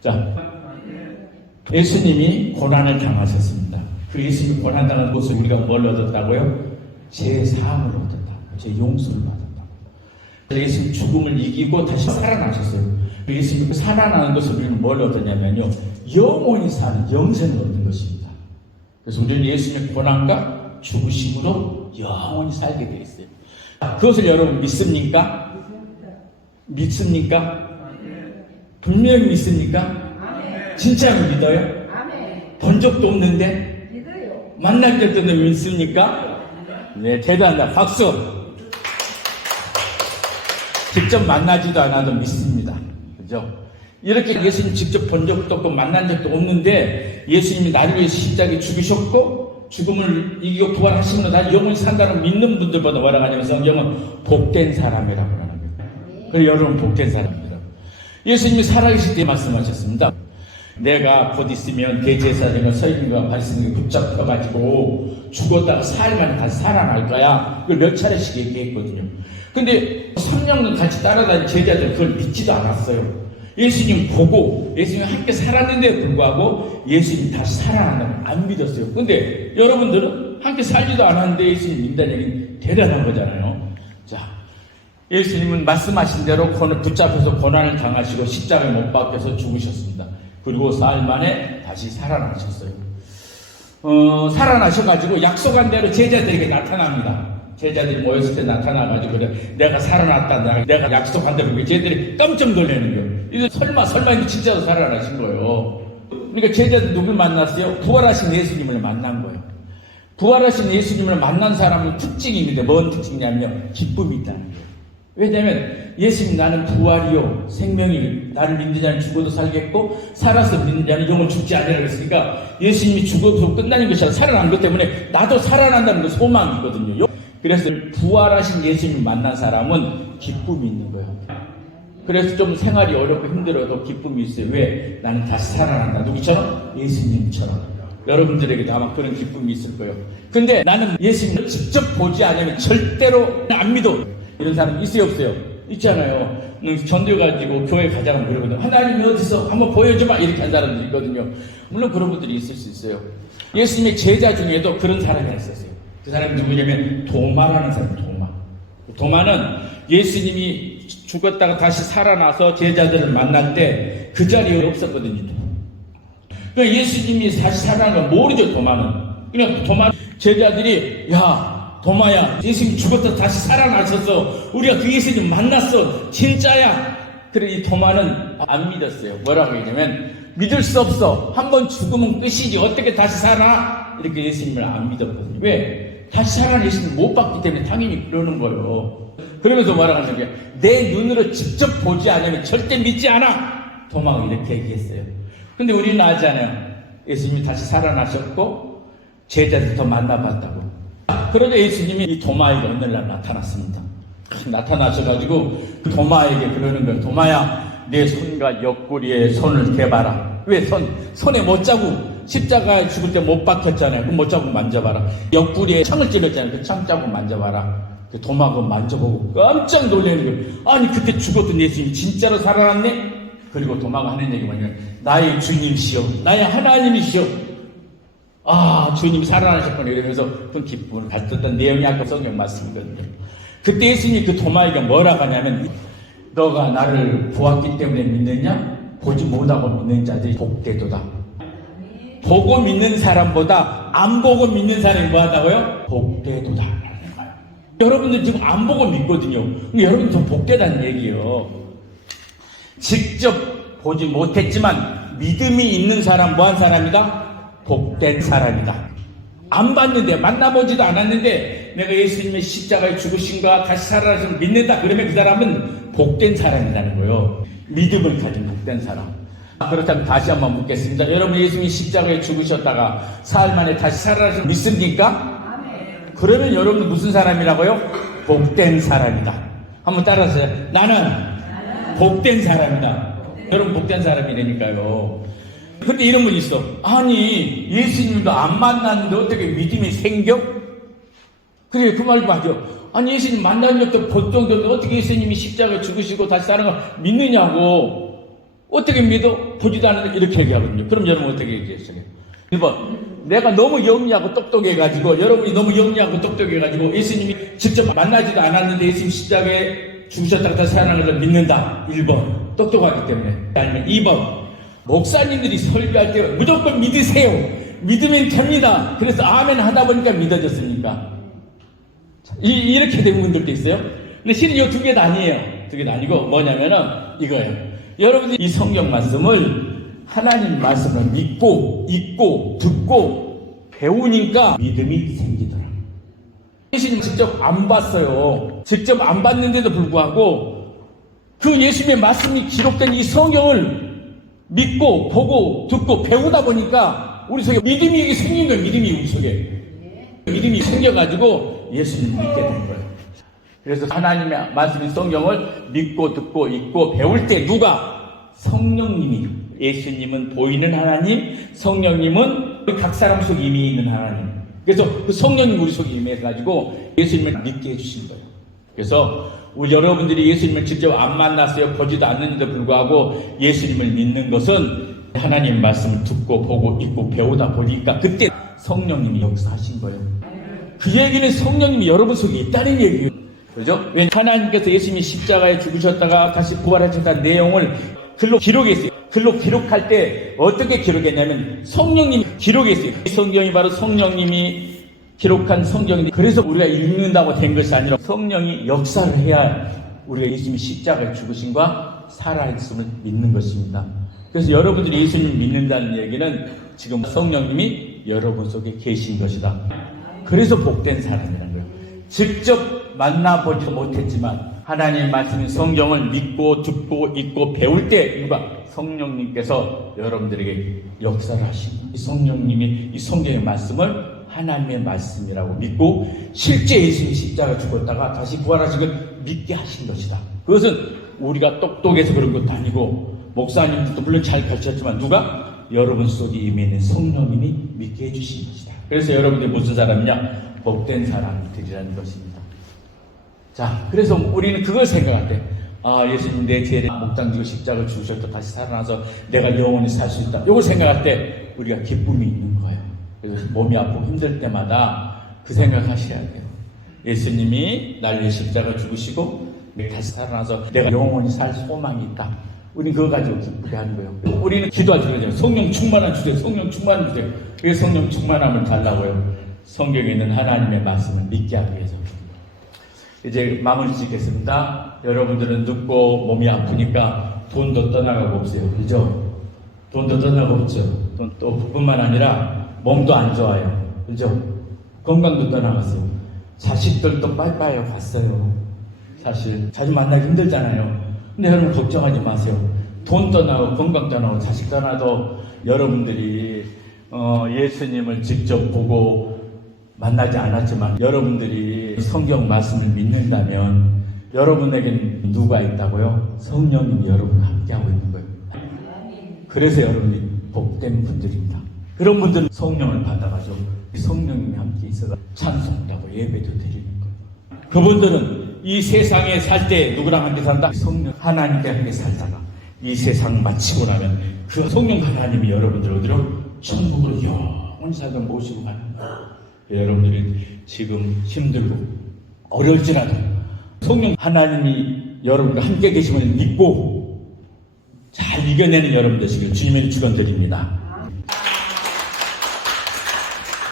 자, 예수님이 고난을 당하셨습니다. 그 예수님이 고난당한 곳을 우리가 뭘 얻었다고요? 제 사함을 얻었다고, 제 용서를 받았다고. 예수님 죽음을 이기고 다시 살아나셨어요. 예수님이 살아나는 것을 우리는 뭘 얻었냐면요, 영원히 사는 영생을 얻는 것입니다. 그래서 우리는 예수님의 고난과 죽으심으로 영원히 살게 되어 있어요. 그것을 여러분 믿습니까? 믿습니까? 분명히 믿습니까? 진짜로 믿어요? 본 적도 없는데? 만날 적도 없는데 믿습니까? 네, 대단하다. 박수! 직접 만나지도 않아도 믿습니다. 그죠? 이렇게 예수님 직접 본 적도 없고 만난 적도 없는데 예수님이 나를 위해서 십자가에 죽으셨고 죽음을 이기고 부활하심으로 나 영원히 산다는 믿는 분들보다 뭐라고 하냐면 성경은 복된 사람이라고 하는 거예요. 그래서 여러분 복된 사람입니다. 예수님이 살아계실 때 말씀하셨습니다. 내가 곧 있으면 대제사장과 서기관과 바리새인을 붙잡혀가지고 죽었다가 사흘 만에 다시 살아날 거야. 그걸 몇 차례씩 얘기했거든요. 근데 3년간 같이 따라다닌 제자들은 그걸 믿지도 않았어요. 예수님 보고 예수님 함께 살았는데 불구하고 예수님 다시 살아난다고 안 믿었어요. 근데 여러분들은 함께 살지도 않았는데 예수님 믿는다는 얘기는 대단한 거잖아요. 자, 예수님은 말씀하신 대로 붙잡혀서 고난을 당하시고 십자가에 못 박혀서 죽으셨습니다. 그리고 사흘 만에 다시 살아나셨어요. 살아나셔가지고 약속한 대로 제자들에게 나타납니다. 제자들이 모였을 때 나타나가지고 그래, 내가 살아났다, 내가 약속한 대로. 제자들이 깜짝 놀라는 거예요. 이거 설마 이거 진짜로 살아나신 거예요. 그러니까 제자들 누굴 만났어요? 부활하신 예수님을 만난 거예요. 부활하신 예수님을 만난 사람은 특징이 있는데 뭔 특징이냐면 기쁨이 있다는 거예요. 왜냐하면 예수님 나는 부활이요 생명이 나를 믿는 자는 죽어도 살겠고 살아서 믿는 자는 영원 죽지 아니라 그랬으니까 예수님이 죽어도 끝나는 것이 아니라 살아난 것 때문에 나도 살아난다는 건 소망이거든요. 그래서 부활하신 예수님을 만난 사람은 기쁨이 있는 거예요. 그래서 좀 생활이 어렵고 힘들어도 기쁨이 있어요. 왜? 나는 다시 살아난다. 누구처럼? 예수님처럼. 여러분들에게도 아마 그런 기쁨이 있을 거예요. 근데 나는 예수님을 직접 보지 않으면 절대로 안 믿어. 이런 사람 있어요, 없어요? 있잖아요. 전도해 가지고 교회 가자고 그러거든요. 하나님이 어디서 한번 보여줘봐 이렇게 한 사람들이 있거든요. 물론 그런 분들이 있을 수 있어요. 예수님의 제자 중에도 그런 사람이 있었어요. 그 사람이 누구냐면 도마라는 사람. 도마는 예수님이 죽었다가 다시 살아나서 제자들을 만날 때 그 자리에 없었거든요. 그러니까 예수님이 다시 살아난 걸 모르죠. 도마는. 그러니까 도마 제자들이 야 도마야, 예수님 죽었다 다시 살아나셔서 우리가 그 예수님 만났어, 진짜야. 그래 이 도마는 안 믿었어요. 뭐라고 했냐면 믿을 수 없어, 한번 죽으면 끝이지 어떻게 다시 살아? 이렇게 예수님을 안 믿었거든요. 왜? 다시 살아난 예수님을 못 봤기 때문에 당연히 그러는 거예요. 그러면서 뭐라고 하냐면 내 눈으로 직접 보지 않으면 절대 믿지 않아. 도마가 이렇게 얘기했어요. 근데 우리는 알잖아요. 예수님이 다시 살아나셨고 제자들도 만나봤다고. 그러자 예수님이 이 도마에게 어느 날 나타났습니다. 나타나셔가지고 그 도마에게 그러는 거예요. 도마야, 내 손과 옆구리에 손을 대봐라. 왜 손에 못 자국, 십자가에 죽을 때 못 박혔잖아요. 그 못 자국 만져봐라. 옆구리에 창을 찔렀잖아요. 그 창 자국 만져봐라. 그 도마가 만져보고 깜짝 놀라는 거예요. 아니 그때 죽었던 예수님이 진짜로 살아났네? 그리고 도마가 하는 얘기 뭐냐면 나의 주님이시여, 나의 하나님이시여. 아, 주님이 살아나셨구나 이러면서 그 기쁨을 가졌던 내용이 아까 성경 말씀이거든요. 그때 예수님이 그 도마에게 뭐라고 하냐면 너가 나를 보았기 때문에 믿느냐? 보지 못하고 믿는 자들이 복되도다. 보고 믿는 사람보다 안 보고 믿는 사람이 뭐하다고요? 복되도다 라는 거예요. 여러분들 지금 안 보고 믿거든요. 여러분 더 복되다는 얘기예요. 직접 보지 못했지만 믿음이 있는 사람 뭐한 사람이다? 복된 사람이다. 안 봤는데 만나보지도 않았는데 내가 예수님의 십자가에 죽으신가 다시 살아나신 믿는다. 그러면 그 사람은 복된 사람이라는 거예요. 믿음을 가진 복된 사람. 그렇다면 다시 한번 묻겠습니다. 여러분 예수님이 십자가에 죽으셨다가 사흘 만에 다시 살아나신 믿습니까? 그러면 여러분은 무슨 사람이라고요? 복된 사람이다. 한번 따라하세요. 나는 복된 사람이다. 여러분 복된 사람이라니까요. 근데 이런 분 있어. 아니 예수님도 안 만났는데 어떻게 믿음이 생겨? 그래 그 말 맞아. 아니 예수님 만난 적도 볼 정도인데 어떻게 예수님이 십자가에 죽으시고 다시 살아나 믿느냐고. 어떻게 믿어? 보지도 않는데 이렇게 얘기하거든요. 그럼 여러분 어떻게 얘기했어요? 1번, 내가 너무 영리하고 똑똑해가지고, 여러분이 너무 영리하고 똑똑해가지고 예수님이 직접 만나지도 않았는데 예수님 십자가에 죽으셨다가 살아난 것을 믿는다. 1번, 똑똑하기 때문에. 아니면 2번, 목사님들이 설교할 때 무조건 믿으세요. 믿으면 됩니다. 그래서 아멘 하다 보니까 믿어졌습니까? 이렇게 된 분들도 있어요. 근데 실은 이 두 개도 아니에요. 두 개도 아니고 뭐냐면은 이거예요. 여러분들이 이 성경 말씀을 하나님 말씀을 믿고 읽고 듣고 배우니까 믿음이 생기더라. 예수님 직접 안 봤어요. 직접 안 봤는데도 불구하고 그 예수님의 말씀이 기록된 이 성경을 믿고 보고 듣고 배우다 보니까 우리 속에 믿음이 생긴 거예요. 믿음이 우리 속에. 믿음이 생겨가지고 예수님 믿게 된 거예요. 그래서 하나님의 말씀인 성경을 믿고 듣고 읽고 배울 때 누가? 성령님이. 예수님은 보이는 하나님, 성령님은 각 사람 속에 이미 있는 하나님. 그래서 그 성령님 우리 속에 임해가지고 예수님을 믿게 해주신 거예요. 그래서 우리 여러분들이 예수님을 직접 안 만났어요. 보지도 않는데도 불구하고 예수님을 믿는 것은 하나님 말씀을 듣고 보고 읽고 배우다 보니까 그때 성령님이 역사하신 거예요. 그 얘기는 성령님이 여러분 속에 있다는 얘기예요. 그죠? 왜냐하면 하나님께서 예수님이 십자가에 죽으셨다가 다시 부활하셨다는 내용을 글로 기록했어요. 글로 기록할 때 어떻게 기록했냐면 성령님이 기록했어요. 이 성경이 바로 성령님이 기록한 성경인데 그래서 우리가 읽는다고 된 것이 아니라 성령이 역사를 해야 우리가 예수님이 십자가에 죽으심과 살아있음을 믿는 것입니다. 그래서 여러분들이 예수님을 믿는다는 얘기는 지금 성령님이 여러분 속에 계신 것이다. 그래서 복된 사람이라는 거예요. 직접 만나보지 못했지만 하나님 말씀인 성경을 믿고 듣고 읽고 배울 때 누가? 성령님께서 여러분들에게 역사를 하시고 이 성령님이 이 성경의 말씀을 하나님의 말씀이라고 믿고 실제 예수님이 십자가 죽었다가 다시 부활하신 걸 믿게 하신 것이다. 그것은 우리가 똑똑해서 그런 것도 아니고 목사님들도 물론 잘 가르쳤지만 누가? 여러분 속에 임해 있는 성령님이 믿게 해주신 것이다. 그래서 여러분들이 무슨 사람이냐? 복된 사람들이라는 것입니다. 자, 그래서 우리는 그걸 생각할 때 예수님 내 죄를 몽땅 지고 십자가를 죽으셨다 다시 살아나서 내가 영원히 살 수 있다. 이걸 생각할 때 우리가 기쁨이 있는 거예요. 그래서 몸이 아프고 힘들 때마다 그 생각하셔야 돼요. 예수님이 날 위해 십자가 죽으시고 다시 살아나서 내가 영원히 살 소망이 있다. 우리는 그거 가지고 기쁘게 하는 거예요. 우리는 기도할 때 그러잖아요. 성령 충만함 주세요. 성령 충만함 주세요. 왜 성령 충만함을 달라고요? 성경에 있는 하나님의 말씀을 믿게 하기 위해서. 이제 마무리 짓겠습니다. 여러분들은 눕고 몸이 아프니까 돈도 떠나가고 없어요. 그죠? 돈도 떠나가고 없죠. 돈 또 그뿐만 아니라 몸도 안 좋아요. 그죠? 건강도 떠나갔어요. 자식들도 빠이빠이 갔어요. 사실 자주 만나기 힘들잖아요. 근데 여러분 걱정하지 마세요. 돈 떠나고 건강 떠나고 자식 떠나도 여러분들이 예수님을 직접 보고 만나지 않았지만 여러분들이 성경 말씀을 믿는다면 여러분에게는 누가 있다고요? 성령님이 여러분과 함께하고 있는 거예요. 그래서 여러분이 복된 분들입니다. 그런 분들은 성령을 받아가지고 성령님이 함께 있어서 찬송도 하고 예배도 드리는 거예요. 그분들은 이 세상에 살 때 누구랑 함께 산다? 성령 하나님과 함께 살다가 이 세상 마치고 나면 그 성령 하나님이 여러분들 어디로? 천국으로 영원히 살다 모시고 가는 거예요. 여러분들이 지금 힘들고 어려울지라도 성령 하나님이 여러분과 함께 계심을 믿고 잘 이겨내는 여러분 되시길 주님의 축원드립니다.